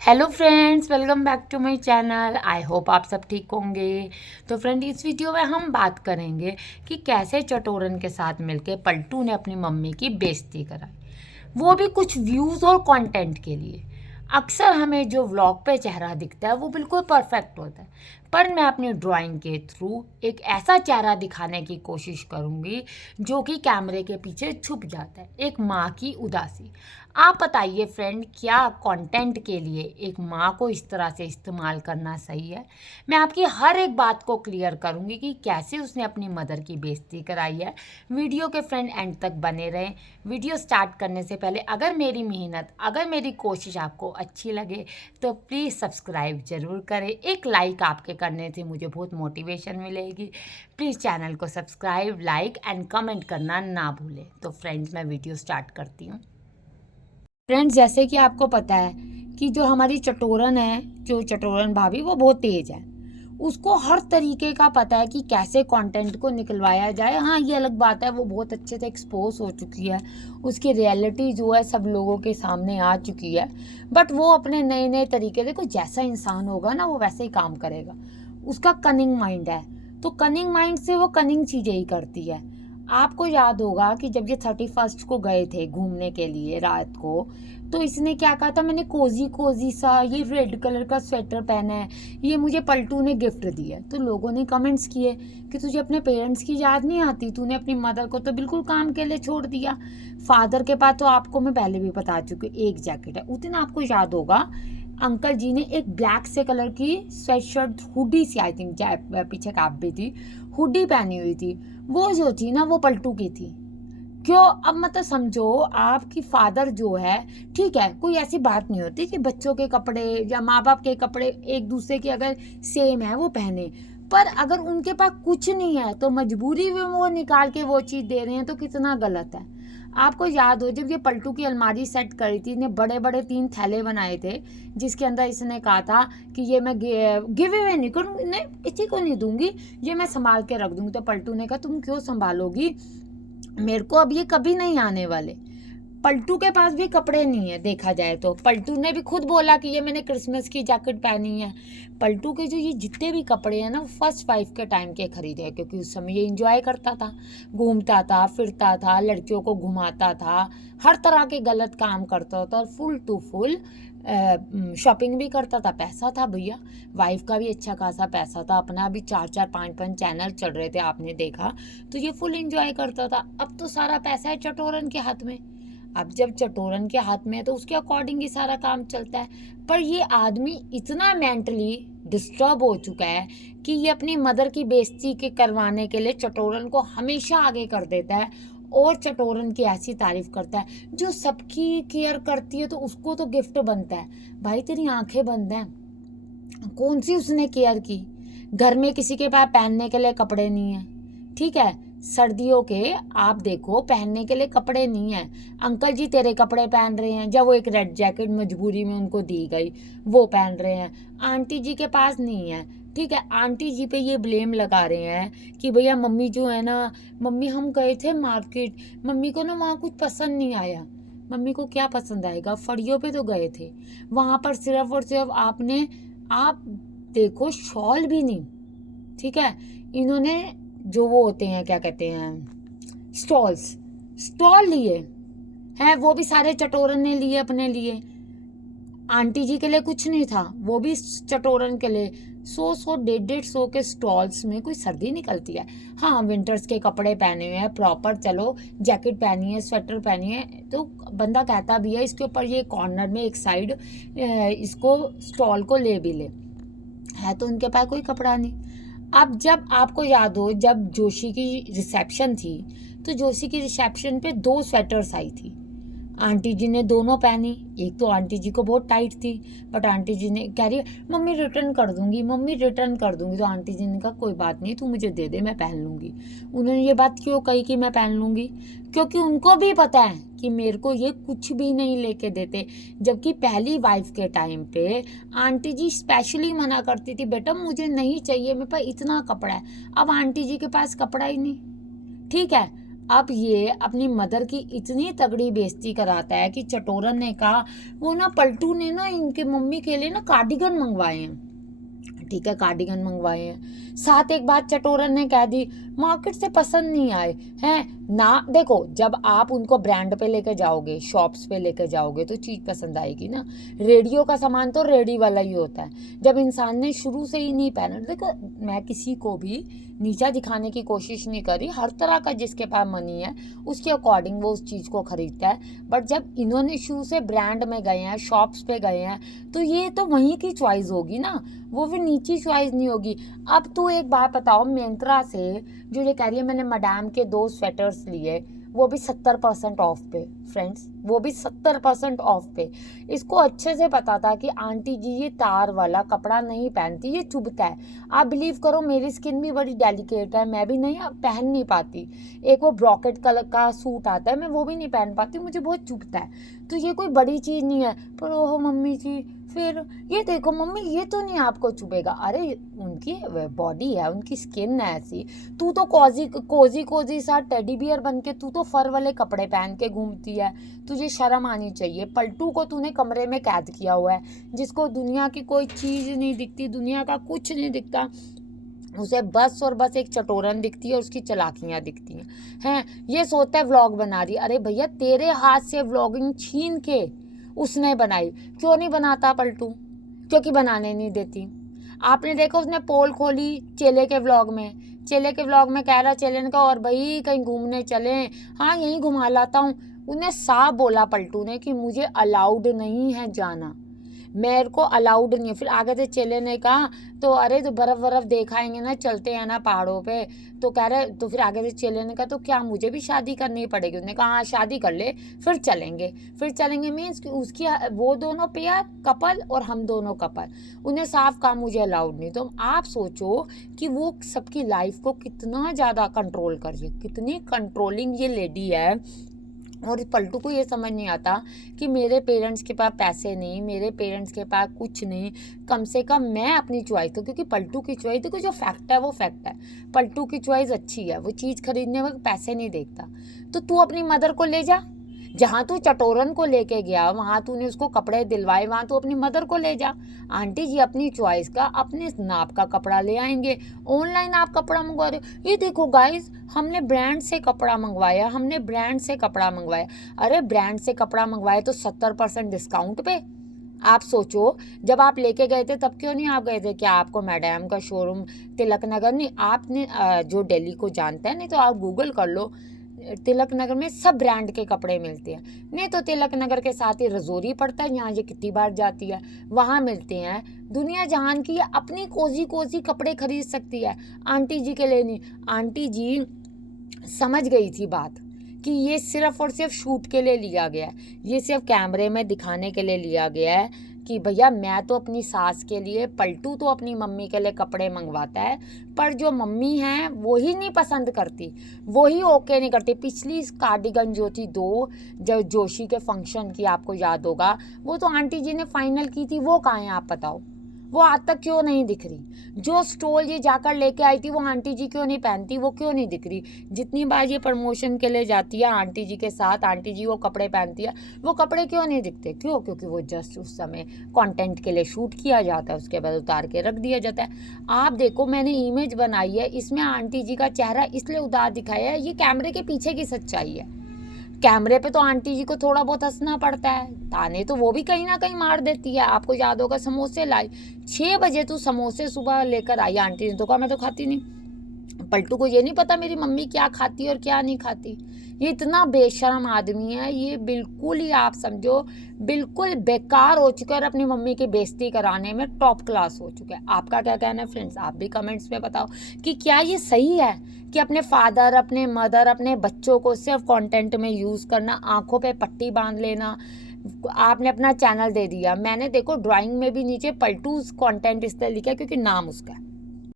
Hello friends, welcome back to my channel. I hope आप सब ठीक होंगे। तो फ्रेंड, इस वीडियो में हम बात करेंगे कि कैसे चटोरन के साथ मिलके पलटू ने अपनी मम्मी की बेइज्जती कराई, वो भी कुछ व्यूज़ और कंटेंट के लिए। अक्सर हमें जो व्लॉग पे चेहरा दिखता है वो बिल्कुल परफेक्ट होता है, पर मैं अपनी ड्राइंग के थ्रू एक ऐसा चेहरा दिखाने की कोशिश करूँगी जो कि कैमरे के पीछे छुप जाता है, एक माँ की उदासी। आप बताइए फ्रेंड, क्या कंटेंट के लिए एक माँ को इस तरह से इस्तेमाल करना सही है? मैं आपकी हर एक बात को क्लियर करूँगी कि कैसे उसने अपनी मदर की बेइज्जती कराई है। वीडियो के फ्रेंड एंड तक बने रहें। वीडियो स्टार्ट करने से पहले अगर मेरी मेहनत, अगर मेरी कोशिश आपको अच्छी लगे तो प्लीज़ सब्सक्राइब ज़रूर करें। एक लाइक आपके करने से मुझे बहुत मोटिवेशन मिलेगी। प्लीज़ चैनल को सब्सक्राइब, लाइक एंड कमेंट करना ना भूलें। तो फ्रेंड्स, मैं वीडियो स्टार्ट करती हूँ। फ्रेंड्स, जैसे कि आपको पता है कि जो हमारी चटोरन है, जो चटोरन भाभी, वो बहुत तेज़ है। उसको हर तरीके का पता है कि कैसे कंटेंट को निकलवाया जाए। हाँ, ये अलग बात है, वो बहुत अच्छे से एक्सपोज हो चुकी है, उसकी रियलिटी जो है सब लोगों के सामने आ चुकी है। बट वो अपने नए नए तरीके, देखो जैसा इंसान होगा ना वो वैसे ही काम करेगा। उसका कनिंग माइंड है, तो कनिंग माइंड से वो कनिंग चीज़ें ही करती है। आपको याद होगा कि जब ये 31st को गए थे घूमने के लिए रात को, तो इसने क्या कहा था, मैंने कोजी कोजी सा ये रेड कलर का स्वेटर पहना है, ये मुझे पलटू ने गिफ्ट दिया। तो लोगों ने कमेंट्स किए कि तुझे अपने पेरेंट्स की याद नहीं आती, तूने अपनी मदर को तो बिल्कुल काम के लिए छोड़ दिया। फादर के पास तो आपको मैं पहले भी बता चुकी, एक जैकेट है। उस दिन आपको याद होगा अंकल जी ने एक ब्लैक से कलर की स्वेट शर्ट, हुडी सी, आई थिंक पीछे कैप भी थी, हुडी पहनी हुई थी। वो जो थी ना वो पलटू की थी। क्यों? अब मतलब समझो, आपकी फादर जो है, ठीक है, कोई ऐसी बात नहीं होती कि बच्चों के कपड़े या माँ बाप के कपड़े एक दूसरे के अगर सेम है वो पहने, पर अगर उनके पास कुछ नहीं है तो मजबूरी में वो निकाल के वो चीज़ दे रहे हैं, तो कितना गलत है। आपको याद हो जब ये पलटू की अलमारी सेट करी थी, इन्हें बड़े बड़े 3 थैले बनाए थे, जिसके अंदर इसने कहा था कि ये मैं गिव अवे नहीं करूँगी, नहीं किसी को नहीं दूंगी, ये मैं संभाल के रख दूंगी। तो पलटू ने कहा तुम क्यों संभालोगी, मेरे को अब ये कभी नहीं आने वाले। पलटू के पास भी कपड़े नहीं है, देखा जाए तो पलटू ने भी खुद बोला कि ये मैंने क्रिसमस की जैकेट पहनी है। पलटू के जो ये जितने भी कपड़े हैं ना, फर्स्ट वाइफ के टाइम के खरीदे हैं, क्योंकि उस समय ये इंजॉय करता था, घूमता था, फिरता था, लड़कियों को घुमाता था, हर तरह के गलत काम करता था और फुल टू फुल शॉपिंग भी करता था। पैसा था भैया, वाइफ का भी अच्छा खासा पैसा था, अपना भी 4-4 5-5 चैनल चल रहे थे, आपने देखा। तो ये फुल इंजॉय करता था। अब तो सारा पैसा है चटोरन के हाथ में। अब जब चटोरन के हाथ में है तो उसके अकॉर्डिंग ही सारा काम चलता है। पर ये आदमी इतना मेंटली डिस्टर्ब हो चुका है कि ये अपनी मदर की बेइज्जती के करवाने के लिए चटोरन को हमेशा आगे कर देता है और चटोरन की ऐसी तारीफ करता है। जो सबकी केयर करती है तो उसको तो गिफ्ट बनता है। भाई तेरी आंखें बंद हैं, कौन सी उसने केयर की? घर में किसी के पास पहनने के लिए कपड़े नहीं है, ठीक है, सर्दियों के आप देखो पहनने के लिए कपड़े नहीं है। अंकल जी तेरे कपड़े पहन रहे हैं, जब वो एक रेड जैकेट मजबूरी में उनको दी गई वो पहन रहे हैं। आंटी जी के पास नहीं है, ठीक है, आंटी जी पे ये ब्लेम लगा रहे हैं कि भैया मम्मी जो है ना, मम्मी हम गए थे मार्केट, मम्मी को ना वहाँ कुछ पसंद नहीं आया। मम्मी को क्या पसंद आएगा, फड़ियों पे तो गए थे, वहाँ पर सिर्फ और सिर्फ आपने, आप देखो शॉल भी नहीं, ठीक है, इन्होंने जो वो होते हैं क्या कहते हैं, स्टॉल्स, स्टॉल लिए हैं, वो भी सारे चटोरन ने लिए अपने लिए। आंटी जी के लिए कुछ नहीं था, वो भी चटोरन के लिए। 100 150 के स्टॉल्स में कोई सर्दी निकलती है? हाँ, विंटर्स के कपड़े पहने हुए हैं प्रॉपर, चलो जैकेट पहनी है, स्वेटर पहनी है, तो बंदा कहता भी है इसके ऊपर ये कॉर्नर में एक साइड इसको स्टॉल को ले भी ले, है तो उनके पास कोई कपड़ा नहीं। अब जब आपको याद हो जब जोशी की रिसेप्शन थी, तो जोशी की रिसेप्शन पे 2 स्वेटर्स आई थी, आंटी जी ने दोनों पहनी। एक तो आंटी जी को बहुत टाइट थी, बट आंटी जी ने कह रही है मम्मी रिटर्न कर दूंगी, मम्मी रिटर्न कर दूंगी, तो आंटी जी ने कहा कोई बात नहीं, तू मुझे दे दे, मैं पहन लूंगी। उन्होंने ये बात क्यों कही कि मैं पहन लूंगी? क्योंकि उनको भी पता है कि मेरे को ये कुछ भी नहीं लेके देते। जबकि पहली वाइफ के टाइम पे आंटी जी स्पेशली मना करती थी, बेटा मुझे नहीं चाहिए, मेरे पास इतना कपड़ा है। अब आंटी जी के पास कपड़ा ही नहीं, ठीक है। अब ये अपनी मदर की इतनी तगड़ी बेइज्जती कराता है कि चटोरन ने कहा, वो ना पलटू ने ना इनके मम्मी के लिए ना कार्डिगन मंगवाए हैं। ठीक है, कार्डिगन मंगवाए हैं। साथ एक बात चटोरन ने कह दी, मार्केट से पसंद नहीं आए हैं ना। देखो, जब आप उनको ब्रांड पे लेके जाओगे, शॉप्स पे लेके जाओगे तो चीज़ पसंद आएगी ना। रेडियो का सामान तो रेडी वाला ही होता है। जब इंसान ने शुरू से ही नहीं पहना, देखो मैं किसी को भी नीचा दिखाने की कोशिश नहीं करी। हर तरह का जिसके पास मनी है उसके अकॉर्डिंग वो उस चीज़ को खरीदता है। बट जब इन्होंने शुरू से ब्रांड में गए हैं, शॉप्स पे गए हैं, तो ये तो वहीं की चॉइस होगी ना, वो भी नीची चॉइस नहीं होगी। अब तो एक बात बताओ, मिंत्रा से जो ये कह रही है मैंने मैडम के 2 स्वेटर्स लिए, वो भी 70% ऑफ पे फ्रेंड्स, वो भी 70% ऑफ पे। इसको अच्छे से पता था कि आंटी जी ये तार वाला कपड़ा नहीं पहनती, ये चुभता है। आप बिलीव करो, मेरी स्किन भी बड़ी डेलिकेट है, मैं भी नहीं पहन नहीं पाती। एक वो ब्रॉकेट कलर का सूट आता है, मैं वो भी नहीं पहन पाती, मुझे बहुत चुभता है। तो ये कोई बड़ी चीज़ नहीं है। पर ओहो मम्मी जी, फिर ये देखो मम्मी, ये तो नहीं आपको चुभेगा। अरे उनकी बॉडी है, उनकी स्किन है ऐसी। तू तो कोजी सा टेडी बियर बन के, तू तो फर वाले कपड़े पहन के घूमती है, तुझे शर्म आनी चाहिए। पलटू को तूने कमरे में कैद किया हुआ है, जिसको दुनिया की कोई चीज़ नहीं दिखती, दुनिया का कुछ नहीं दिखता, उसे बस और बस एक चटोरन दिखती है और उसकी चालाकियाँ दिखती हैं। ये सोचता है व्लॉग बना रही। अरे भैया, तेरे हाथ से व्लॉगिंग छीन के उसने बनाई, क्यों नहीं बनाता पलटू? क्योंकि बनाने नहीं देती। आपने देखा उसने पोल खोली चेले के व्लॉग में, चेले के व्लॉग में कह रहा चेले ने कहा, और भाई कहीं घूमने चलें? हाँ यहीं घुमा लाता हूँ। उन्हें साफ बोला पलटू ने कि मुझे अलाउड नहीं है जाना, मेरे को अलाउड नहीं है। फिर आगे से चेले ने कहा, तो अरे तो बर्फ़ बर्फ़ देखाएंगे ना, चलते हैं ना पहाड़ों पे। तो कह रहे, तो फिर आगे से चेले ने कहा, तो क्या मुझे भी शादी करनी पड़ेगी? उसने कहा हाँ शादी कर ले, फिर चलेंगे। फिर चलेंगे मीन्स उसकी वो दोनों पेयर कपल और हम दोनों कपल। उन्हें साफ कहा मुझे अलाउड नहीं। तो आप सोचो कि वो सबकी लाइफ को कितना ज़्यादा कंट्रोल कर रही है, कितनी कंट्रोलिंग ये लेडी है। और पलटू को ये समझ नहीं आता कि मेरे पेरेंट्स के पास पैसे नहीं, मेरे पेरेंट्स के पास कुछ नहीं, कम से कम मैं अपनी चॉइस तो, क्योंकि पलटू की चॉइस देखो, जो फैक्ट है वो फैक्ट है। पलटू की चॉइस अच्छी है, वो चीज़ खरीदने में पैसे नहीं देखता। तो तू अपनी मदर को ले जा, जहाँ तू चटोरन को लेके गया वहाँ तूने उसको कपड़े दिलवाए, वहाँ तू अपनी मदर को ले जा। आंटी जी अपनी चॉइस का, अपने नाप का कपड़ा ले आएंगे। ऑनलाइन आप कपड़ा मंगवा रहे हो, ये देखो गाइस, हमने ब्रांड से कपड़ा मंगवाया, हमने ब्रांड से कपड़ा मंगवाया। अरे ब्रांड से कपड़ा मंगवाया तो 70% डिस्काउंट पे। आप सोचो, जब आप लेके गए थे तब क्यों नहीं आप गए थे? क्या आपको मैडम का शोरूम तिलक नगर नहीं, आपने जो दिल्ली को जानता है, नहीं तो आप गूगल कर लो, तिलक नगर में सब ब्रांड के कपड़े मिलते हैं। नहीं तो तिलक नगर के साथ ही रजौरी पड़ता है, यहाँ ये कितनी बार जाती है, वहाँ मिलते हैं। दुनिया जहान की अपनी कोजी कपड़े खरीद सकती है, आंटी जी के लिए नहीं। आंटी जी समझ गई थी बात कि ये सिर्फ और सिर्फ शूट के लिए लिया गया है, ये सिर्फ कैमरे में दिखाने के लिए लिया गया है कि भैया मैं तो अपनी सास के लिए, पलटू तो अपनी मम्मी के लिए कपड़े मंगवाता है, पर जो मम्मी हैं वो ही नहीं पसंद करती, वो ही ओके नहीं करती। पिछली कार्डिगन जो थी 2 जो जोशी के फंक्शन की, आपको याद होगा, वो तो आंटी जी ने फाइनल की थी, वो कहाँ है आप बताओ? वो आज तक क्यों नहीं दिख रही? जो स्टॉल ये जाकर लेके आई थी वो आंटी जी क्यों नहीं पहनती, वो क्यों नहीं दिख रही? जितनी बार ये प्रमोशन के लिए जाती है आंटी जी के साथ, आंटी जी वो कपड़े पहनती है, वो कपड़े क्यों नहीं दिखते? क्यों? क्योंकि वो जस्ट उस समय कंटेंट के लिए शूट किया जाता है, उसके बाद उतार के रख दिया जाता है। आप देखो, मैंने इमेज बनाई है, इसमें आंटी जी का चेहरा इसलिए उदास दिखाया है, ये कैमरे के पीछे की सच्चाई है। कैमरे पे तो आंटी जी को थोड़ा बहुत हंसना पड़ता है, ताने तो वो भी कहीं ना कहीं मार देती है। आपको याद होगा समोसे लाई, 6 बजे तू समोसे सुबह लेकर आई, आंटी ने तो कहा मैं तो खाती नहीं। पलटू को ये नहीं पता मेरी मम्मी क्या खाती और क्या नहीं खाती। ये इतना बेशर्म आदमी है, ये बिल्कुल ही आप समझो बिल्कुल बेकार हो चुका है और अपनी मम्मी की बेइज्जती कराने में टॉप क्लास हो चुका है। आपका क्या कहना है फ्रेंड्स? आप भी कमेंट्स में बताओ कि क्या ये सही है कि अपने फादर, अपने मदर, अपने बच्चों को सिर्फ कंटेंट में यूज़ करना, आंखों पे पट्टी बांध लेना। आपने अपना चैनल दे दिया, मैंने देखो ड्राइंग में भी नीचे पलटूज कंटेंट इसलिए लिखा क्योंकि नाम उसका है।